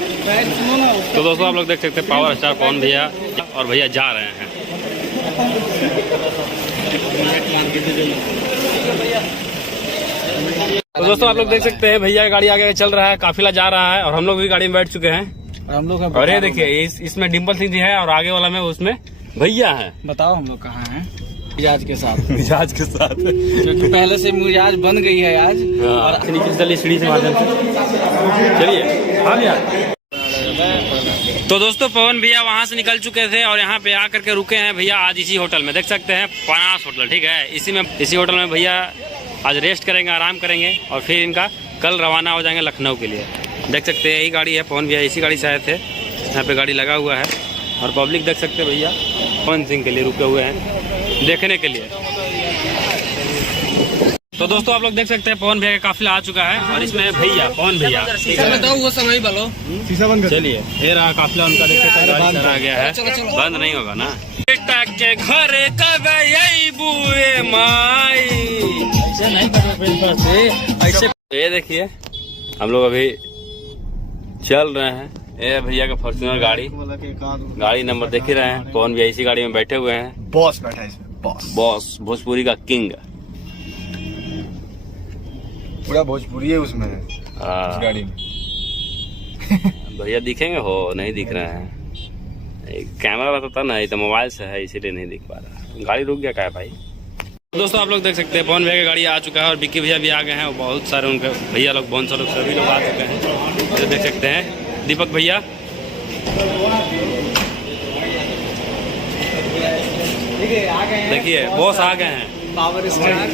तो दोस्तों आप लोग देख सकते हैं पावर स्टार पवन भैया और भैया जा रहे हैं। तो दोस्तों आप लोग देख सकते हैं भैया की गाड़ी आगे चल रहा है, काफिला जा रहा है और हम लोग भी गाड़ी में बैठ चुके हैं। और हम लोग और ये देखिए इसमें डिम्पल सिंह जी है और आगे वाला में उसमें भैया है। बताओ हम लोग कहाँ हैं? मिजाज के साथ। मिजाज के साथ क्योंकि पहले से मिजाज बन गई है आज। और नीचे चलिए सीढ़ी से माध्यम से चलिए। हाँ भैया। तो दोस्तों पवन भैया वहाँ से निकल चुके थे और यहाँ पे आकर के रुके हैं भैया आज इसी होटल में। देख सकते हैं पनास होटल, ठीक है। इसी होटल में भैया आज रेस्ट करेंगे, आराम करेंगे और फिर इनका कल रवाना हो जाएंगे लखनऊ के लिए। देख सकते हैं यही गाड़ी है, पवन भैया इसी गाड़ी से आए थे। यहाँ पे गाड़ी लगा हुआ है और पब्लिक देख सकते हैं भैया पवन सिंह के लिए रुके हुए हैं देखने के लिए। तो दोस्तों आप लोग देख सकते हैं पवन भैया का काफिला आ चुका है और इसमें भैया पवन भैया बताओ वो समय बोलो। चलिए ये रहा काफिला उनका। देख सकते हैं गाड़ी चला गया है, बंद नहीं होगा ना। के घर कब बुए माई ऐसे। ये देखिए हम लोग अभी चल रहे हैं। ये भैया का फॉर्च्यूनर गाड़ी नंबर देख ही रहे हैं। पवन भैया इसी गाड़ी में बैठे हुए हैं। बॉस बैठा है इसमें, बॉस भोजपुरी का किंग। पूरा भोजपुरी है उसमें, इस गाड़ी में। भैया दिखेंगे हो नहीं दिख रहे हैं। कैमरा रहता ना, ये तो मोबाइल से है इसीलिए नहीं दिख पा रहा। गाड़ी रुक गया क्या है भाई। दोस्तों आप लोग देख सकते हैं पवन भैया की गाड़ी आ चुका है और बिक्की भैया भी आ गए हैं और बहुत सारे उनके भैया लोग बहुत सारे सभी लोग आ चुके हैं। तो देख सकते हैं दीपक भैया देखिए बॉस आ गए हैं। Power star